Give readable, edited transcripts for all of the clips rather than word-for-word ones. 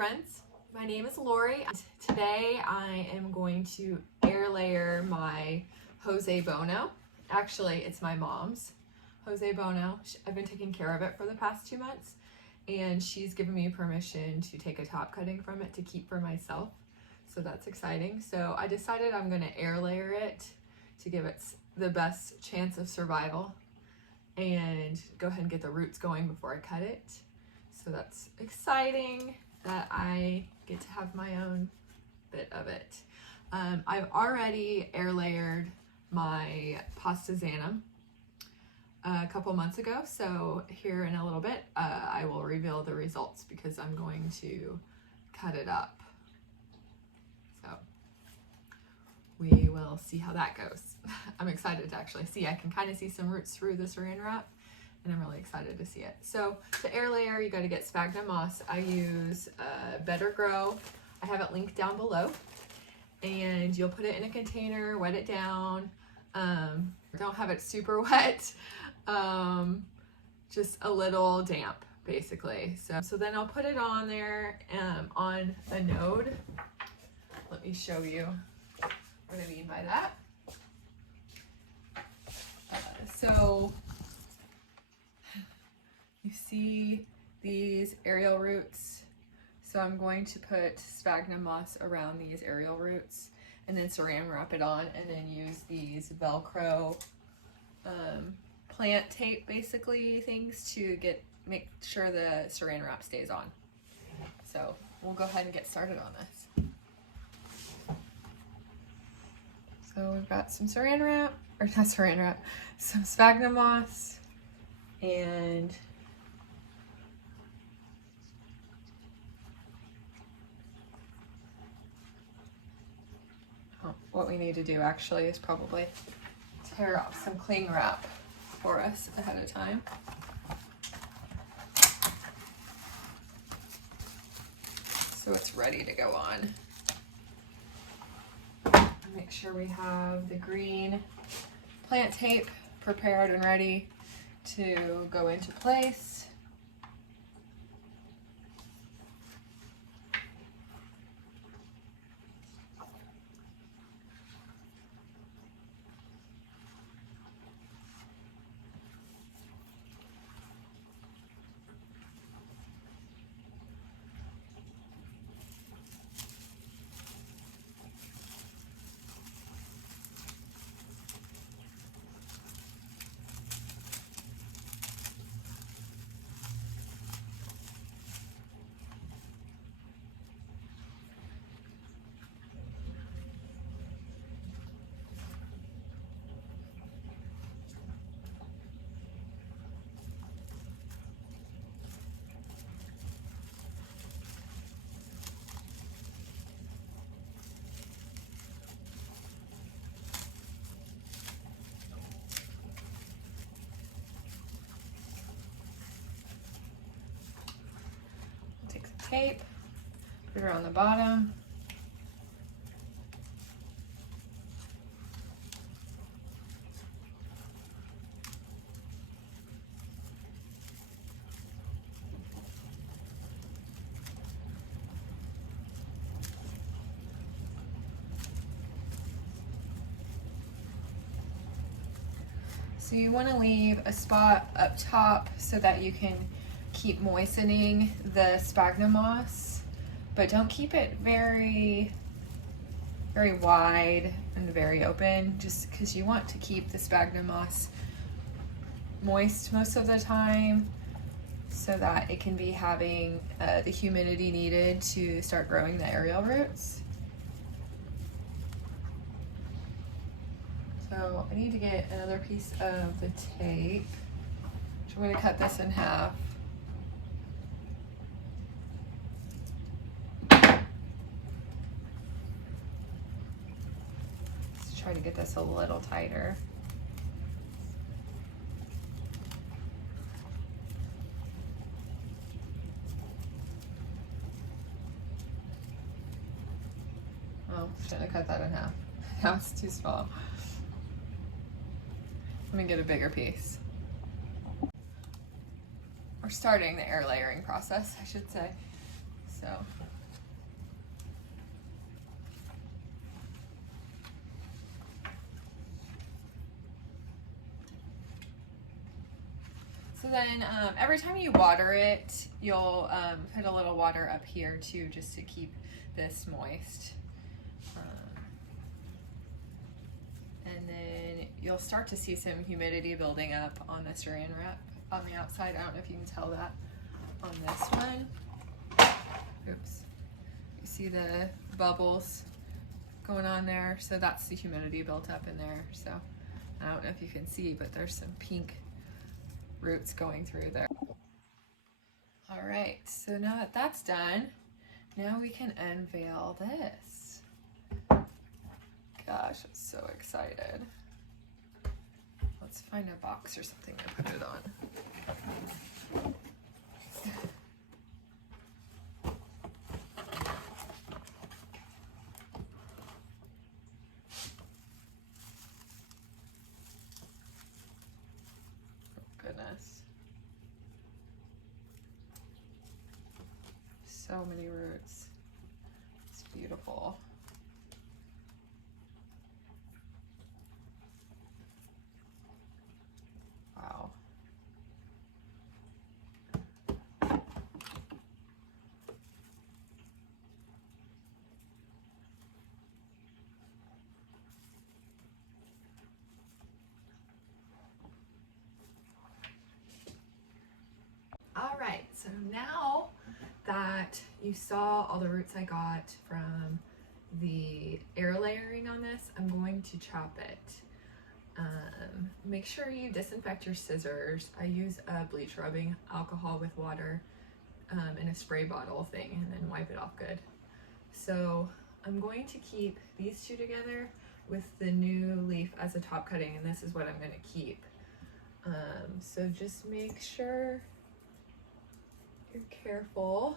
friends, my name is Lori. Today I am going to air layer my Jose Bono. Actually, it's my mom's Jose Bono. I've been taking care of it for the past 2 months, and she's given me permission to take a top cutting from it to keep for myself. So that's exciting. So I decided I'm going to air layer it to give it the best chance of survival and go ahead and get the roots going before I cut it. So that's exciting that I get to have my own bit of it. I've already air layered my pasta zanum a couple months ago, so here in a little bit I will reveal the results because I'm going to cut it up. So we will see how that goes. I'm excited to actually see. I can kind of see some roots through the saran wrap, and I'm really excited to see it. So to air layer, you got to get sphagnum moss. I use Better Grow. I have it linked down below, and you'll put it in a container, wet it down. Don't have it super wet, just a little damp basically. So then I'll put it on there on a node. Let me show you what I mean by that. So you see these aerial roots. So I'm going to put sphagnum moss around these aerial roots and then saran wrap it on, and then use these Velcro plant tape basically things to make sure the saran wrap stays on. So we'll go ahead and get started on this. So we've got some saran wrap, or not saran wrap, some sphagnum moss, and what we need to do actually is probably tear off some cling wrap for us ahead of time. So it's ready to go on. Make sure we have the green plant tape prepared and ready to go into place. Tape, put it on the bottom. So you want to leave a spot up top so that you can keep moistening the sphagnum moss, but don't keep it very wide and very open, just because you want to keep the sphagnum moss moist most of the time so that it can be having the humidity needed to start growing the aerial roots. So I need to get another piece of the tape, which I'm going to cut this in half. Try to get this a little tighter. Oh, shouldn't have cut that in half. That was too small. Let me get a bigger piece. We're starting the air layering process, I should say. So then every time you water it, you'll put a little water up here too, just to keep this moist. And then you'll start to see some humidity building up on the saran wrap on the outside. I don't know if you can tell that on this one. Oops. You see the bubbles going on there? So that's the humidity built up in there. So I don't know if you can see, but there's some pink roots going through there. All right, so now that that's done, now we can unveil this. Gosh, I'm so excited. Let's find a box or something to put it on. Goodness. So many roots. It's beautiful. Wow. All right, so now that you saw all the roots I got from the air layering on this, I'm going to chop it. Make sure you disinfect your scissors. I use a bleach rubbing alcohol with water in a spray bottle thing, and then wipe it off good. So I'm going to keep these two together with the new leaf as a top cutting, and this is what I'm going to keep. So just make sure you're careful.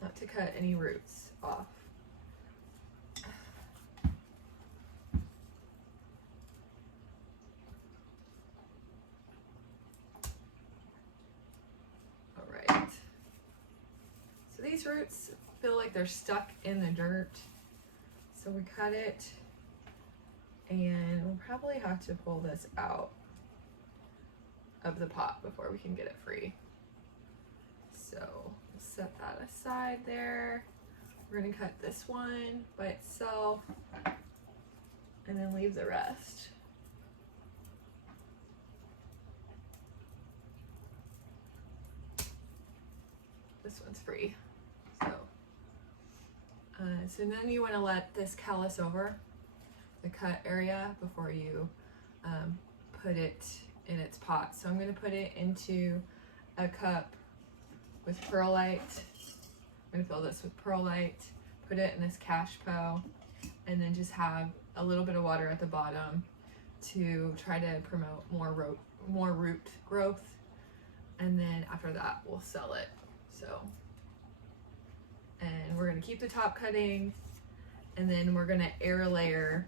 Not to cut any roots off. All right. So these roots feel like they're stuck in the dirt. So we cut it, and we'll probably have to pull this out of the pot before we can get it free. So we'll set that aside there. We're gonna cut this one by itself and then leave the rest. This one's free. So then you want to let this callus over the cut area before you put it in its pot. So I'm going to put it into a cup with perlite. I'm going to fill this with perlite, put it in this cash po, and then just have a little bit of water at the bottom to try to promote more root growth. And then after that, we'll sell it. So, and we're going to keep the top cutting, and then we're going to air layer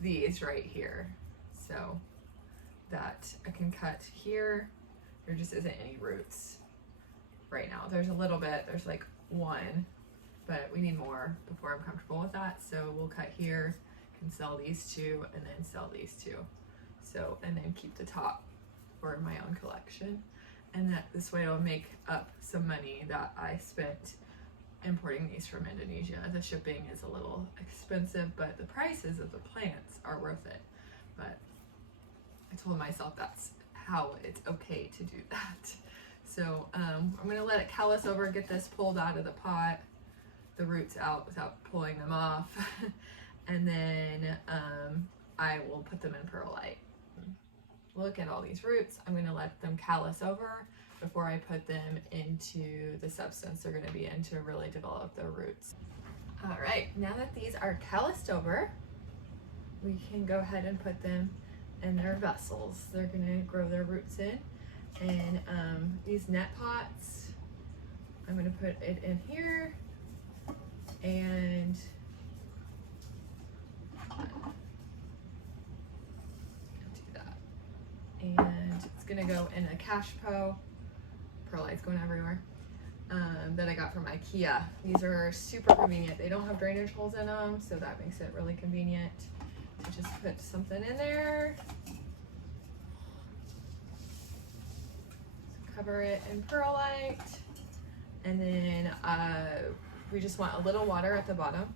these right here so that I can cut here. There just isn't any roots right now. There's a little bit, there's like one, but we need more before I'm comfortable with that. So we'll cut here, can sell these two, and then sell these two. So, and then keep the top for my own collection. And that this way it'll make up some money that I spent importing these from Indonesia. The shipping is a little expensive, but the prices of the plants are worth it. But I told myself that's how it's okay to do that. So I'm gonna let it callus over, get this pulled out of the pot, the roots out without pulling them off. And then I will put them in perlite. Look at all these roots. I'm going to let them callus over before I put them into the substance they're going to be in to really develop their roots. All right, now that these are calloused over, we can go ahead and put them in their vessels they're going to grow their roots in. And these net pots, I'm going to put it in here, And do that. And it's gonna go in a cash perlite's going everywhere, that I got from IKEA. These are super convenient. They don't have drainage holes in them, so that makes it really convenient to just put something in there. Cover it in perlite, and then we just want a little water at the bottom.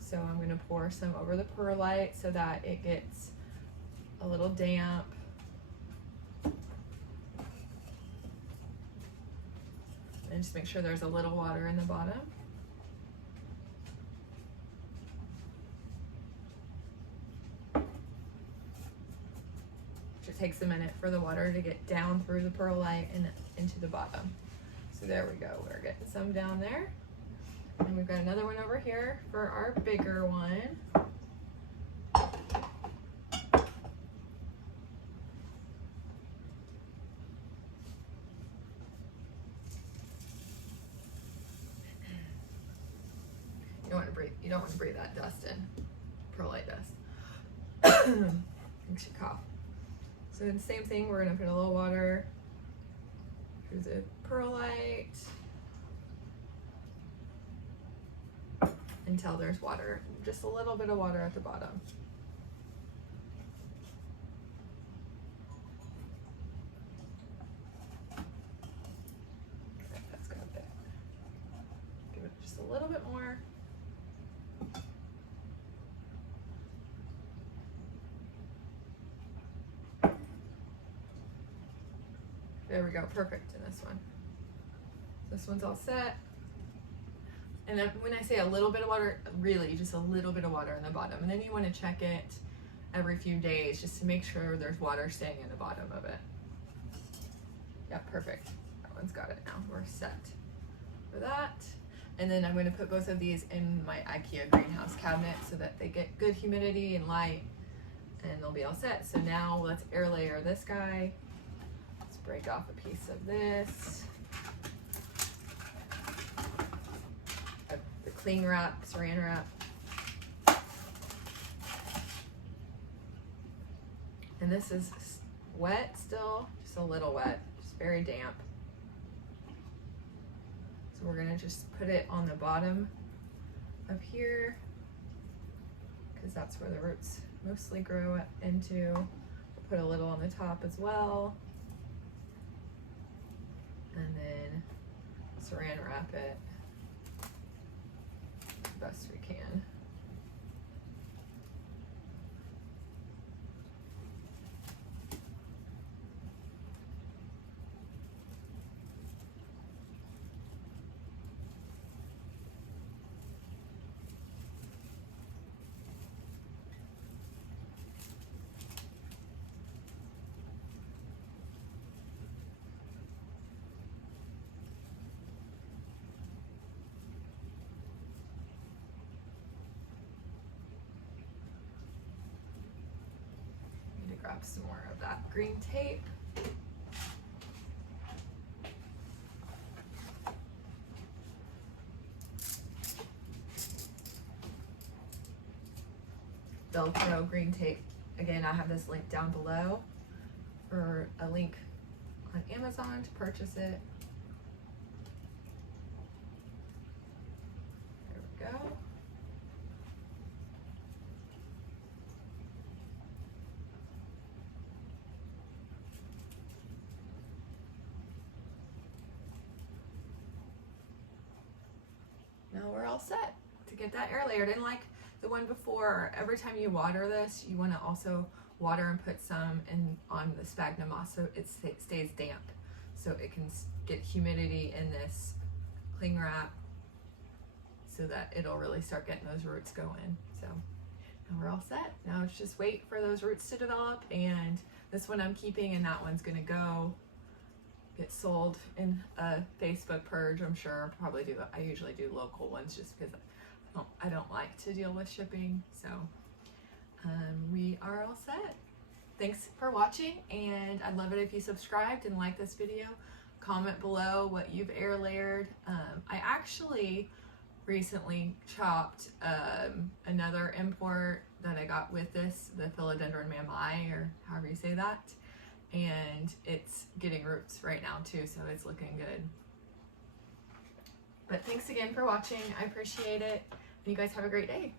So I'm going to pour some over the perlite so that it gets a little damp. And just make sure there's a little water in the bottom. It takes a minute for the water to get down through the perlite and into the bottom. So there we go, we're getting some down there. And we've got another one over here for our bigger one. You don't want to breathe that dust in, perlite dust. Makes you cough. So the same thing, we're gonna put a little water through the perlite until there's water, just a little bit of water at the bottom. Okay, that's got it. Give it just a little bit more. There we go, perfect in this one. This one's all set. And then when I say a little bit of water, really just a little bit of water in the bottom. And then you want to check it every few days just to make sure there's water staying in the bottom of it. Yeah, perfect. That one's got it now. We're set for that. And then I'm going to put both of these in my IKEA greenhouse cabinet so that they get good humidity and light, and they'll be all set. So now let's air layer this guy. Break off a piece of this. The cling wrap, saran wrap. And this is wet still, just a little wet, just very damp. So we're gonna just put it on the bottom of here because that's where the roots mostly grow into. We'll put a little on the top as well. And then saran wrap it the best we can. Grab some more of that green tape. Velcro green tape. Again, I have this link down below, or a link on Amazon to purchase it. There we go. Now we're all set to get that air layered. And like the one before, every time you water this, you want to also water and put some in on the sphagnum moss so it stays damp, so it can get humidity in this cling wrap so that it'll really start getting those roots going. So now we're all set. Now it's just wait for those roots to develop, and this one I'm keeping, and that one's gonna go get sold in a Facebook purge. I'm sure probably do. I usually do local ones just because I don't like to deal with shipping. So we are all set. Thanks for watching, and I'd love it if you subscribed and liked this video. Comment below what you've air layered. I actually recently chopped another import that I got with this, the Philodendron mammae, or however you say that, and it's getting roots right now too, so it's looking good. But thanks again for watching. I appreciate it, and you guys have a great day.